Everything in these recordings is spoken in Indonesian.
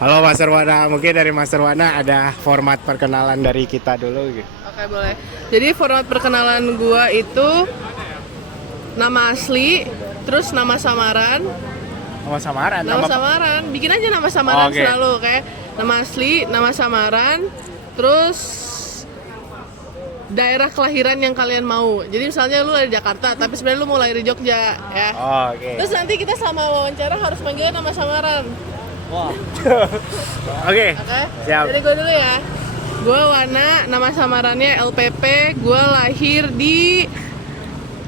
Halo Mas Wana, mungkin dari Mas Wana ada format perkenalan dari kita dulu gitu. Oke, boleh. Jadi format perkenalan gua itu nama asli, terus nama samaran, Nama samaran. nama samaran. Bikin aja nama samaran Oke. selalu kayak nama asli, nama samaran, terus daerah kelahiran yang kalian mau. Jadi misalnya lu dari Jakarta, tapi sebenarnya lu mau lahir di Jogja, ya. Oke. Terus nanti kita selama wawancara harus manggil nama samaran. Oke. Oke? Siap. Jadi gue dulu ya. Gue Wana, nama samarannya LPP. Gue lahir di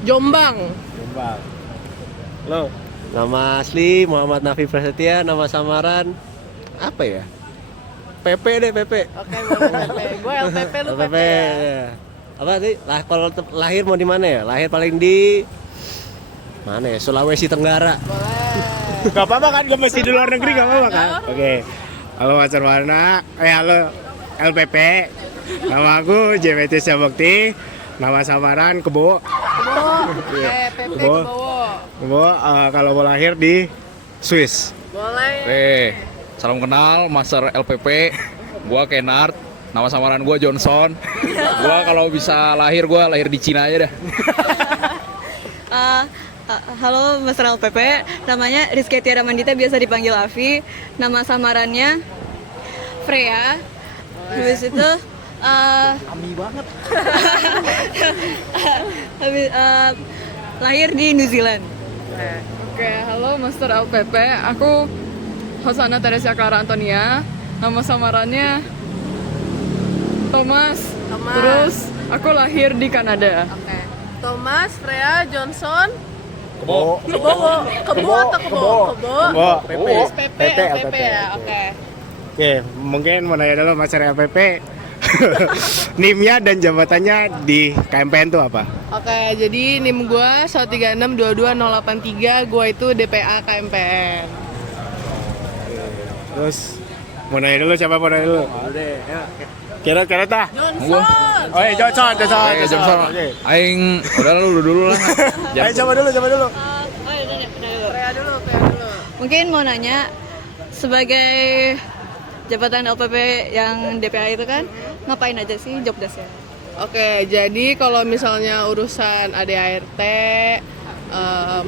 Jombang. Jombang. Lo. Nama asli Muhammad Nafi Prasetya, nama samaran apa ya? PP deh, PP. Oke, boleh PP. Gue LPP, lu PP ya. ya. Apa sih? Kalau lahir mau di mana ya? Lahir paling di mana ya? Sulawesi Tenggara. Boleh. Gak apa-apa kan, gak mesti di luar negeri gak apa-apa kan? Oke. Halo Mas Wana, halo LPP. Nama aku JWT Syabakti. Nama samaran Kebo. Kebo. Oke, PP Kebo. Kebo. Kalau mau lahir di Swiss. Boleh. Salam kenal, Master LPP. Gua Kenard, nama samaran gua Johnson. Gua kalau bisa lahir, gua lahir di Cina aja dah. Halo Mas LPP, namanya Rizky Tiara Mandita, biasa dipanggil Avi. Nama samarannya Freya. Habis itu Ami banget. lahir di New Zealand. Oke, halo Master LPP. Aku Hosana Teresia Clara Antonia. Nama samarannya Thomas. Terus aku lahir di Kanada. Oke. Thomas, Freya, Johnson, Kebo. Kebo atau Kebo? Kebo. PP. Terus PP, PP, LPP ya. Oke. Oke, mungkin mau nanya dulu Mas LPP. NIM-nya dan jabatannya di KMPN itu apa? Oke, jadi NIM gue 136220883, gue itu DPA KMPN. Terus mau nanya dulu, siapa mau nanya dulu? Kira-kira tah? Johnson! Oh iya, Johnson. Johnson. Oke. Aing, udah lu dulu lah. Ayo coba dulu. Freya dulu. Mungkin mau nanya, sebagai jabatan LPP yang DPA itu kan, ngapain aja sih job desk-nya? Oke, jadi kalau misalnya urusan ADART,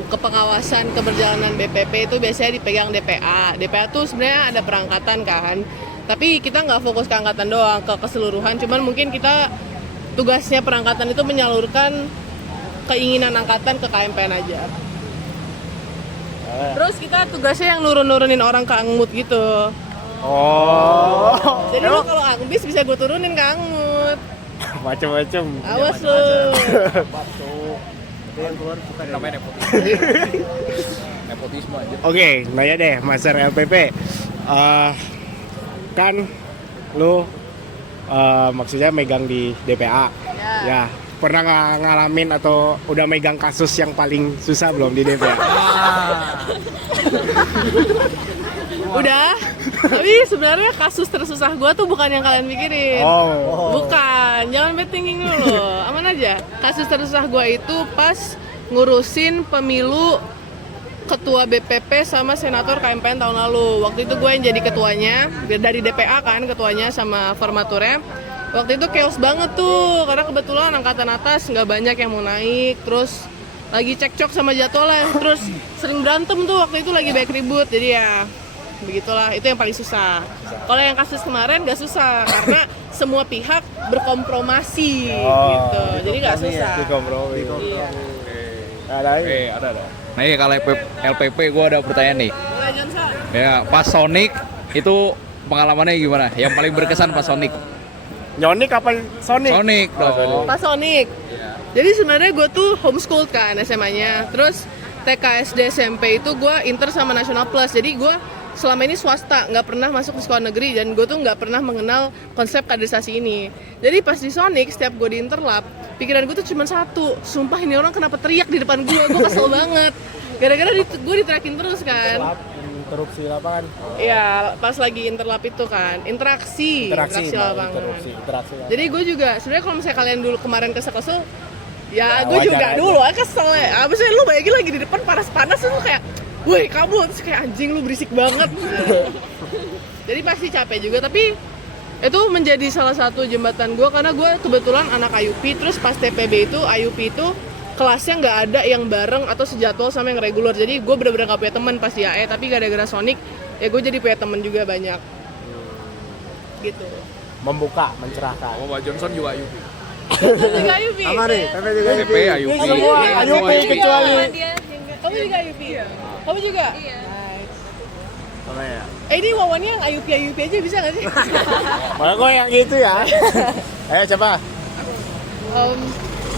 kepengawasan keberjalanan BPP itu biasanya dipegang DPA. DPA tuh sebenarnya ada perangkatan kan, tapi kita nggak fokus ke angkatan doang, ke keseluruhan. Cuman mungkin kita tugasnya perangkatan itu menyalurkan keinginan angkatan ke KMPN aja. Terus kita tugasnya yang nurunin orang ke Angmut gitu. Oh. Jadi lo kalau Angbis bisa gue turunin ke Angmut. Macem-macem. Awas lo. Namanya nepotisme. Nepotisme aja. Oke, nanya deh Mas LPP. Kan lu maksudnya megang di DPA. Ya. Pernah ngalamin atau udah megang kasus yang paling susah belum di DPA? Udah. Tapi sebenarnya kasus tersusah gue tuh bukan yang kalian pikirin. Bukan. Jangan bad thinking dulu. Aman aja. Kasus tersusah gue itu pas ngurusin pemilu ketua BPP sama senator KMPN tahun lalu. Waktu itu gue yang jadi ketuanya, dari DPA kan ketuanya sama formaturnya. Waktu itu chaos banget tuh, karena kebetulan angkatan atas nggak banyak yang mau naik, terus lagi cekcok sama jadwalnya, terus sering berantem tuh waktu itu lagi banyak ribut, jadi ya begitulah, itu yang paling susah. Kalau yang kasus kemarin nggak susah, karena semua pihak berkompromasi gitu, jadi nggak susah. Dikompromi. Iya. Ada. Nah ini kalau LPP gua ada pertanyaan nih. Boleh Johnson? Ya, pas Sonic itu pengalamannya gimana? Yang paling berkesan pas Sonic? Nyonik apa Sonic? Sonic dong. Pas Sonic. Jadi sebenarnya gue tuh homeschooled kan SMA-nya. Terus TK, SD, SMP itu gue inter sama National Plus. Jadi gue selama ini swasta, nggak pernah masuk di sekolah negeri. Dan gue tuh nggak pernah mengenal konsep kaderisasi ini. Jadi pas di Sonic, setiap gue di interlab, pikiran gue tuh cuma satu. Sumpah ini orang kenapa teriak di depan gue kesel banget. Gara-gara gue diteriakin terus kan. Interupsi lapangan. Iya, pas lagi interlap itu kan, interaksi lapangan. Interaksi. Jadi gue juga, sebenarnya kalau misalnya kalian dulu kemarin kesel-kesel, ya gue wajar juga aja. dulu kesel ya. Abis itu lu bayangin lagi di depan panas-panas, lu kayak woi kamu, terus kayak anjing lu berisik banget. Jadi pasti capek juga, tapi itu menjadi salah satu jembatan gue karena gue kebetulan anak IUP, terus pas TPB itu IUP itu kelasnya nggak ada yang bareng atau sejadwal sama yang regular, jadi gue bener-bener gak punya teman pas di AE, tapi gara-gara Sonic ya gue jadi punya teman juga banyak gitu. Membuka, mencerahkan. Oh, Pak Johnson juga IUP. Juga IUP. Sama nih, tapi juga TP IUP. Ini semua IUP kecuali Kamu juga IUP? Kamu juga? Iya. Apa ya? Ini Wawannya yang IUP aja bisa gak sih? malah gue yang gitu ya. Ayo coba.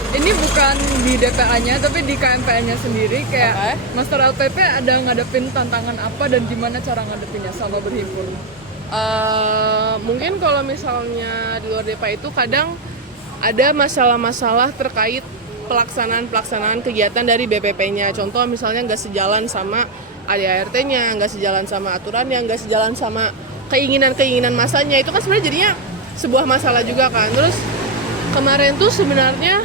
Ini bukan di DPA-nya tapi di KMPN-nya sendiri. Kayak Master LPP ada ngadepin tantangan apa dan gimana cara ngadepinnya sama berhimpun? Mungkin kalau misalnya di luar DPA itu kadang ada masalah-masalah terkait pelaksanaan kegiatan dari BPP-nya. Contoh misalnya nggak sejalan sama ADART-nya, nggak sejalan sama aturannya, nggak sejalan sama keinginan masanya. Itu kan sebenarnya jadinya sebuah masalah juga kan. Terus kemarin tuh sebenarnya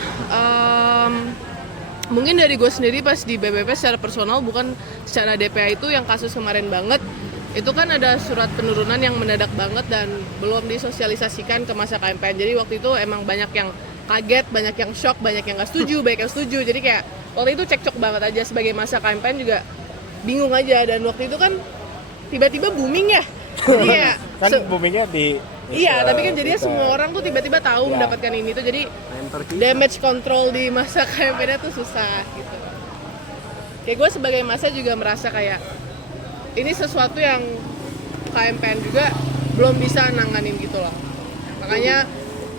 mungkin dari gue sendiri pas di BPP secara personal, bukan secara DPA, itu yang kasus kemarin banget. Itu kan ada surat penurunan yang mendadak banget dan belum disosialisasikan ke masa KMPN. Jadi waktu itu emang banyak yang kaget, banyak yang shock, banyak yang nggak setuju, banyak yang setuju. Jadi kayak waktu itu cekcok banget aja, sebagai masa KMPN juga bingung aja. Dan waktu itu kan tiba-tiba booming ya. Jadi kayak Kan boomingnya di iya, tapi kan jadinya semua orang tuh tiba-tiba tahu mendapatkan ini tuh. Jadi damage control di masa KMPN tuh susah gitu. Kayak gue sebagai masa juga merasa kayak ini sesuatu yang KMPN juga belum bisa nanganin gitu loh. Makanya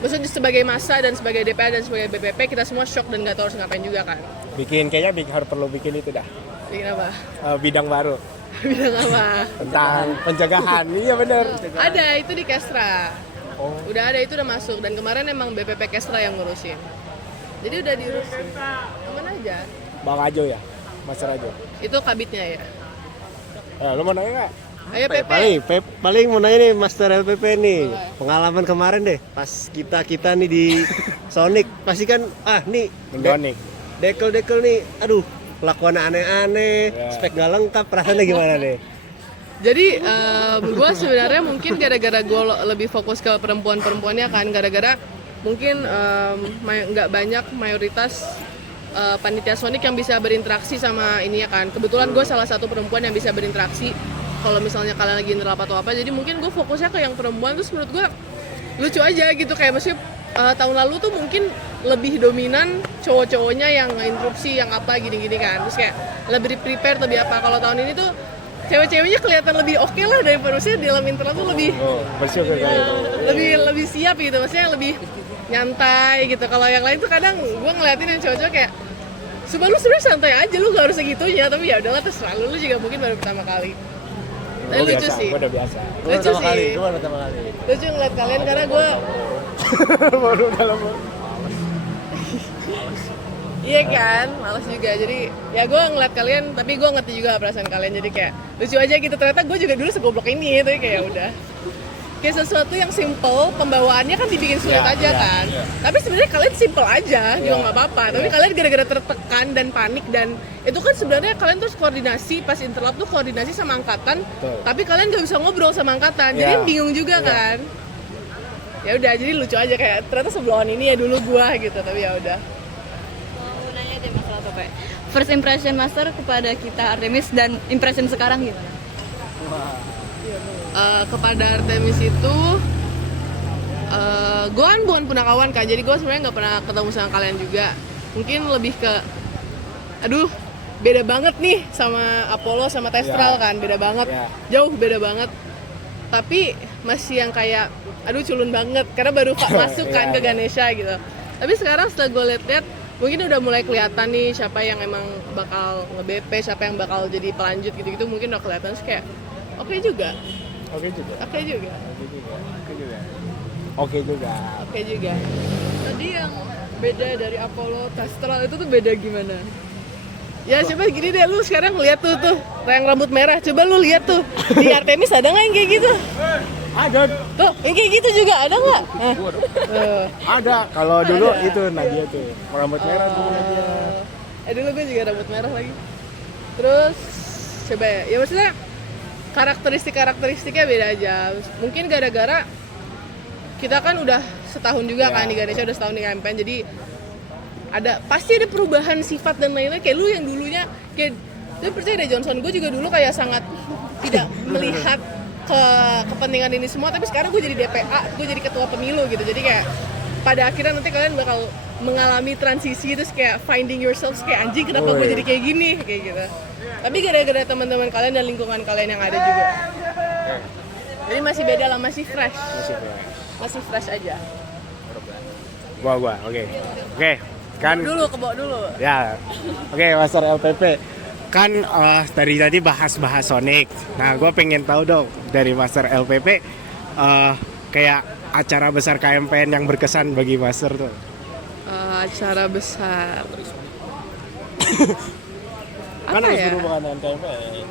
maksudnya sebagai masa dan sebagai DPA dan sebagai BPP kita semua shock dan nggak tahu harus ngapain juga kan. kayaknya harus perlu bikin itu dah. Bikin apa? Bidang baru Bidang apa? tentang pencegahan. Iya benar. Ada, itu di Kestra. Oh. Udah ada, itu udah masuk. Dan kemarin emang BPP Kestra yang ngurusin. Jadi udah diurusin. Aman aja. Bang Ajo ya, Mas Rajo. Itu kabitnya ya. Lu mau nanya nggak? Ayo PP. Paling mau nanya nih Master LPP nih. Pengalaman kemarin deh pas kita nih di Sonic pasti kan nih Mendonik. dekel nih, aduh kelakuan aneh-aneh, spek gak lengkap, perasaannya gimana deh? Jadi gue sebenarnya mungkin gara-gara gue lebih fokus ke perempuan-perempuannya kan, gara-gara mungkin nggak banyak mayoritas panitia Sonic yang bisa berinteraksi sama ini ya kan. Kebetulan gue salah satu perempuan yang bisa berinteraksi kalau misalnya kalian lagi nerap atau apa. Jadi mungkin gue fokusnya ke yang perempuan, terus menurut gue lucu aja gitu. Kayak maksudnya tahun lalu tuh mungkin lebih dominan cowok-cowoknya yang interupsi, yang apa gini-gini kan. Terus kayak lebih prepare, lebih apa. Kalau tahun ini tuh cewek-ceweknya kelihatan lebih oke lah daripada maksudnya di dalam internal tuh lebih Bersyukur lebih siap gitu, maksudnya lebih nyantai gitu. Kalau yang lain tuh kadang gue ngeliatin yang cowok-cowok kayak sumpah lu sebenarnya santai aja, lu gak harus segitunya, tapi ya udahlah terserah lu juga mungkin baru pertama kali. Tapi lucu sih. Gue udah biasa. Lucu sih. Gue pertama kali. Lucu ngeliat kalian karena gue Baru dalam. iya kan, malas juga. Jadi ya gue ngeliat kalian, tapi gue ngerti juga perasaan kalian. Jadi kayak lucu aja gitu. Ternyata gue juga dulu segoblok ini, tapi kayak udah. Kayak sesuatu yang simple, pembawaannya kan dibikin sulit aja kan. Tapi sebenarnya kalian simple aja, juga nggak apa-apa. Tapi kalian gara-gara tertekan dan panik, dan itu kan sebenarnya kalian terus koordinasi pas interlap tuh koordinasi sama angkatan. Tapi kalian nggak bisa ngobrol sama angkatan, jadi bingung juga kan. Ya udah, jadi lucu aja kayak ternyata sebelahan ini ya dulu gua gitu. Tapi ya udah. Mau nanya deh masalah apa? First impression Master kepada kita Artemis dan impression sekarang gimana? Kepada Artemis itu gue kan bukan punakawan kan, jadi gue sebenarnya nggak pernah ketemu sama kalian juga. Mungkin lebih ke aduh beda banget nih sama Apollo sama Testral kan, beda banget, jauh beda banget. Tapi masih yang kayak aduh culun banget karena baru masuk kan ke Ganesha gitu. Tapi sekarang setelah gue lihat mungkin udah mulai kelihatan nih siapa yang emang bakal nge-BP, siapa yang bakal jadi pelanjut gitu-gitu, mungkin udah kelihatan. Terus kayak oke juga. Tadi yang beda dari Apollo Testral itu tuh beda gimana? Ya coba gini deh, lu sekarang lihat tuh yang rambut merah, coba lu lihat tuh di Artemis ada nggak yang kayak gitu? Ada. Tuh yang kayak gitu juga ada nggak? Ada. Kalau dulu itu Nadia tuh rambut merah tuh Nadia. Dulu gue juga rambut merah lagi. Terus coba ya maksudnya karakteristiknya beda aja. Mungkin gara-gara kita kan udah setahun juga kan di Ganesha, udah setahun di campaign, jadi pasti ada perubahan sifat dan lain-lain. Kayak lu yang dulunya kayak, lu percaya deh Johnson, gue juga dulu kayak sangat tidak melihat ke kepentingan ini semua, tapi sekarang gue jadi DPA, gue jadi ketua pemilu gitu. Jadi kayak pada akhirnya nanti kalian bakal mengalami transisi, terus kayak finding yourselves, kayak anjing kenapa gue jadi kayak gini, kayak gitu. Tapi gara-gara teman-teman kalian dan lingkungan kalian yang ada juga. Jadi masih beda lah, masih fresh. Masih fresh aja. Gua, oke. Kan Kebo dulu. ya. Oke, Master LPP. Kan dari tadi bahas Sonic. Nah, gua pengen tahu dong dari Master LPP kayak acara besar KMPN yang berkesan bagi Master tuh. Acara besar. Kan Apa harus ya? berhubungan dengan KMPN.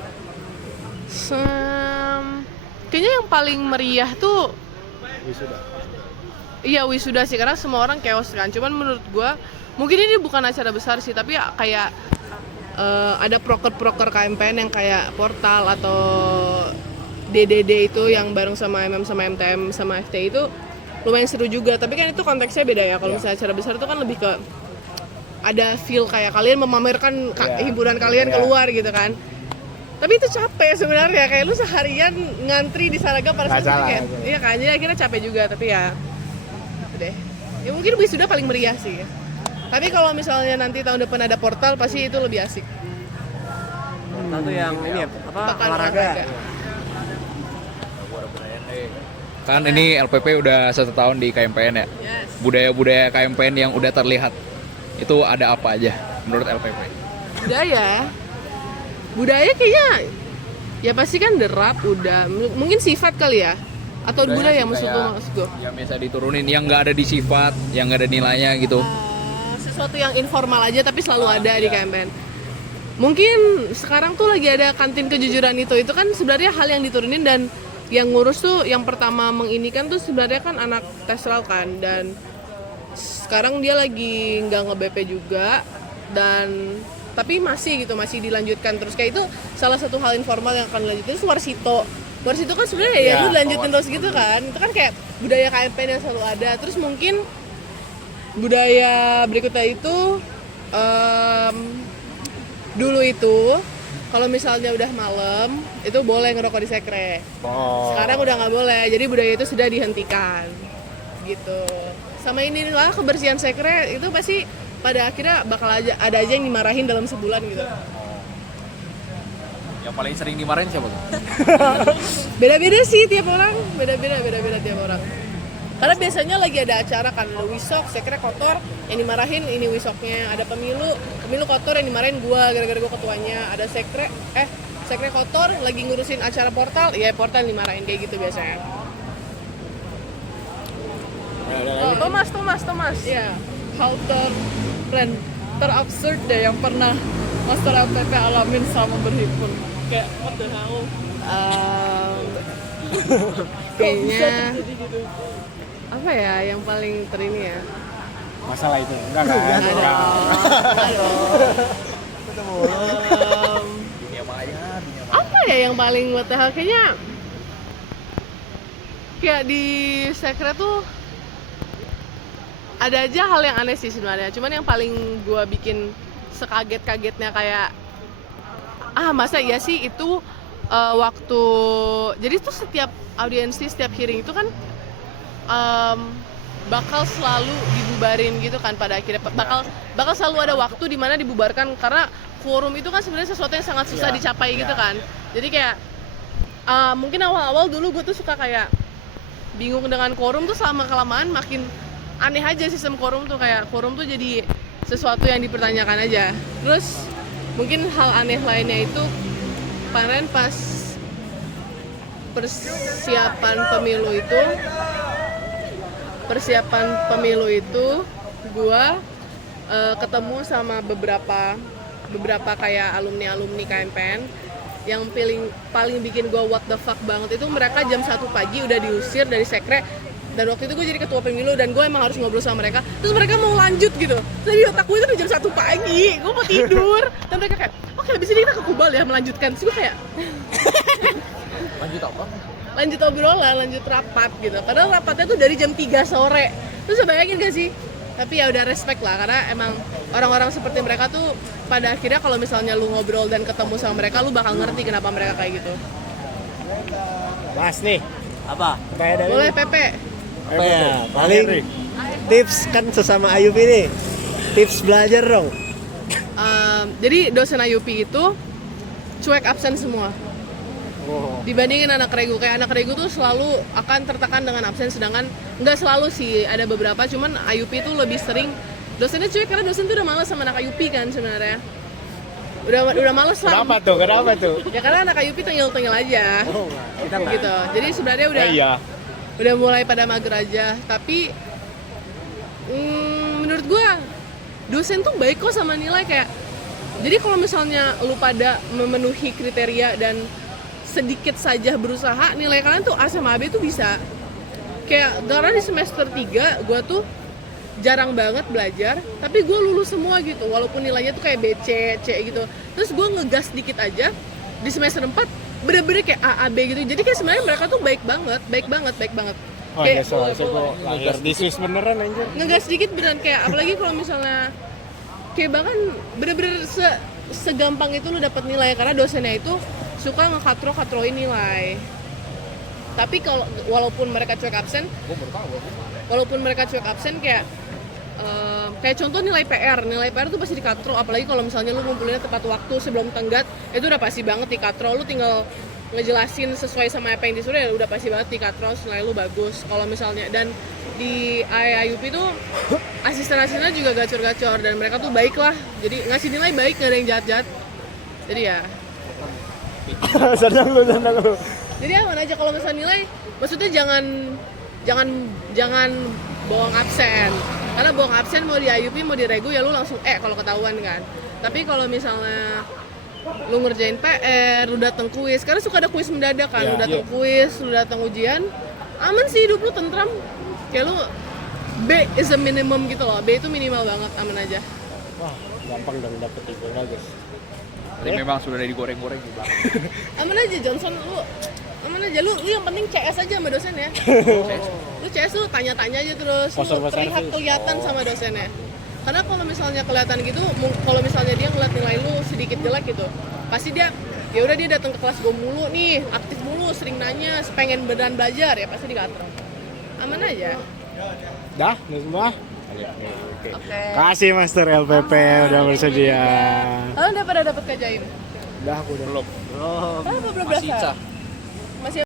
Kayaknya yang paling meriah tuh Wisuda. iya wisuda sih, karena semua orang chaos kan. Cuman menurut gua mungkin ini bukan acara besar sih, tapi kayak ada proker KMPN yang kayak Portal atau DDD itu yang bareng sama sama MTM sama FT itu lumayan seru juga. Tapi kan itu konteksnya beda ya. Kalau misalnya acara besar itu kan lebih ke ada feel kayak kalian memamerkan hiburan kalian keluar gitu kan. Tapi itu capek sebenarnya, kayak lu seharian ngantri di Saragam pada saat itu kayak iya kan, jadi akhirnya capek juga. Tapi ya deh, ya mungkin wisuda paling meriah sih. Tapi kalau misalnya nanti tahun depan ada Portal, pasti itu lebih asik. Portal tuh yang ini ya, Pekan olahraga. Kan ini LPP udah 1 tahun di KMPN ya. Yes. Budaya-budaya KMPN yang udah terlihat itu ada apa aja menurut LPP? Budaya kayaknya ya pasti kan derap udah, mungkin sifat kali ya, atau budaya maksud gue yang biasa diturunin, yang nggak ada di sifat, yang nggak ada nilainya gitu. Sesuatu yang informal aja tapi selalu ada di KMPN. Mungkin sekarang tuh lagi ada kantin kejujuran itu kan sebenarnya hal yang diturunin, dan yang ngurus tuh yang pertama menginikan tuh sebenarnya kan anak Tesral kan, dan sekarang dia lagi nggak nge-BP juga, dan tapi masih dilanjutkan terus. Kayak itu salah satu hal informal yang akan dilanjutin. Itu Warsito kan sebenarnya ya lu lanjutin terus gitu kan. Itu kan kayak budaya KMPN yang selalu ada. Terus mungkin budaya berikutnya itu dulu itu kalau misalnya udah malam itu boleh ngerokok di sekre. Sekarang udah nggak boleh, jadi budaya itu sudah dihentikan gitu. Sama inilah kebersihan sekre itu pasti pada akhirnya bakal ada aja yang dimarahin dalam sebulan gitu. Yang paling sering dimarahin siapa tuh? Beda-beda sih tiap orang, beda-beda tiap orang. Karena biasanya lagi ada acara kan, ada wisok, sekre kotor, yang dimarahin ini wisoknya. Ada pemilu kotor yang dimarahin gua gara-gara gua ketuanya. Ada sekre kotor lagi ngurusin acara Portal, ya Portal yang dimarahin, kayak gitu biasanya. Thomas. Ya, hal terabsurd deh yang pernah Master LPP alamin sama berhimpun. Kayak what the hell? Kayaknya apa ya yang paling terini ya? Masalah itu enggak kan? Apa ya yang paling what the hell? Kayaknya kayak di sekret tuh ada aja hal yang aneh sih sebenarnya. Cuman yang paling gue bikin sekaget-kagetnya kayak masa iya sih itu waktu jadi tuh setiap audiensi, setiap hearing itu kan bakal selalu dibubarin gitu kan, pada akhirnya bakal selalu ada waktu di mana dibubarkan, karena quorum itu kan sebenarnya sesuatu yang sangat susah dicapai gitu kan. Jadi kayak mungkin awal-awal dulu gue tuh suka kayak bingung dengan quorum tuh, selama kelamaan makin aneh aja sistem quorum tuh, kayak quorum tuh jadi sesuatu yang dipertanyakan aja. Terus mungkin hal aneh lainnya itu kemarin pas persiapan pemilu itu gua ketemu sama beberapa kayak alumni KMPN yang paling bikin gua what the fuck banget itu, mereka jam 1 pagi udah diusir dari sekre Dan waktu itu gue jadi ketua pemilu dan gue emang harus ngobrol sama mereka. Terus mereka mau lanjut gitu. Tapi di otak gue itu udah jam 1 pagi, gue mau tidur. Dan mereka kayak, oke habis ini kita ke Kubal ya melanjutkan. Terus gue kayak Lanjut apa? lanjut obrolan, lanjut rapat gitu. Padahal rapatnya tuh dari jam 3 sore. Terus bayangin gak sih? Tapi ya udah respect lah karena emang orang-orang seperti mereka tuh pada akhirnya kalau misalnya lu ngobrol dan ketemu sama mereka, lu bakal ngerti kenapa mereka kayak gitu. Mas nih, Apa? kayak dari Boleh Pepe. Apa ya? Paling tips kan sesama Ayub ini. Tips belajar dong. Jadi dosen IUP itu cuek absen semua. Dibandingin anak regu, kayak anak regu tuh selalu akan tertekan dengan absen, sedangkan nggak selalu sih, ada beberapa, cuman IUP itu lebih sering dosennya cuek karena dosen tuh udah malas sama anak IUP kan sebenarnya. Udah malas lah. Kenapa tuh? Ya karena anak IUP tengil-tengil aja. Kita nggak. Gitu. Jadi sebenarnya udah Oh, iya. udah mulai pada mager aja, tapi menurut gua dosen tuh baik kok sama nilai kayak. Jadi kalau misalnya lu pada memenuhi kriteria dan sedikit saja berusaha, nilai kalian tuh A sama AB tuh bisa. Kayak karena di semester 3 gue tuh jarang banget belajar, tapi gue lulus semua gitu, walaupun nilainya tuh kayak B, C, C gitu. Terus gue ngegas dikit aja, di semester 4 bener-bener kayak A, B gitu. Jadi kayak sebenarnya mereka tuh baik banget. Oh iya, Kayak soalnya gue lahir di Swiss beneran anjir. ngegas dikit beneran kayak, apalagi kalau misalnya kayak bahkan bener-bener segampang itu lu dapat nilai karena dosennya itu suka ngekatro-katroin nilai. Tapi kalau walaupun mereka cuek absen, kayak kayak contoh nilai PR tuh pasti dikatro, apalagi kalau misalnya lu ngumpulinnya tepat waktu sebelum tenggat, itu udah pasti banget dikatro. Lu tinggal ngejelasin sesuai sama apa yang disuruh ya udah pasti banget dikatro, nilai lu bagus. Kalau misalnya dan di IUP itu asisten-asistennya juga gacor-gacor dan mereka tuh baik lah, jadi ngasih nilai baik, gak ada yang jahat-jahat. Jadi ya Senang lu. jadi aman aja kalau misalnya nilai, maksudnya jangan bohong absen, karena bohong absen mau di IUP mau di regu ya lu langsung kalau ketahuan kan. Tapi kalau misalnya lu ngerjain PR, lu datang kuis, karena suka ada kuis mendadak kan, lu datang kuis, lu datang ujian, aman sih hidup lu, tentram. Kayak lu B is a minimum gitu loh, B itu minimal banget, aman aja. Wah, gampang dong dapet itu bagus. Jadi memang sudah digoreng-goreng di belakang. Aman aja Johnson, lu aman aja, lu yang penting CS aja sama dosen ya. Lu CS tuh tanya-tanya aja terus, lu terlihat kelihatan sama dosennya. Karena kalau misalnya kelihatan gitu, kalau misalnya dia ngeliat nilai lu sedikit jelek gitu, pasti dia ya udah dia datang ke kelas gue mulu nih, aktif mulu, sering nanya, pengen beneran belajar ya pasti dikatro. Aman aja. Dah, ini semua. Oke. Kasih Master LPP udah bersedia. Kalian udah pada dapet kajaim? Udah, aku udah. Belum. Kenapa belum Masih berasa? cah.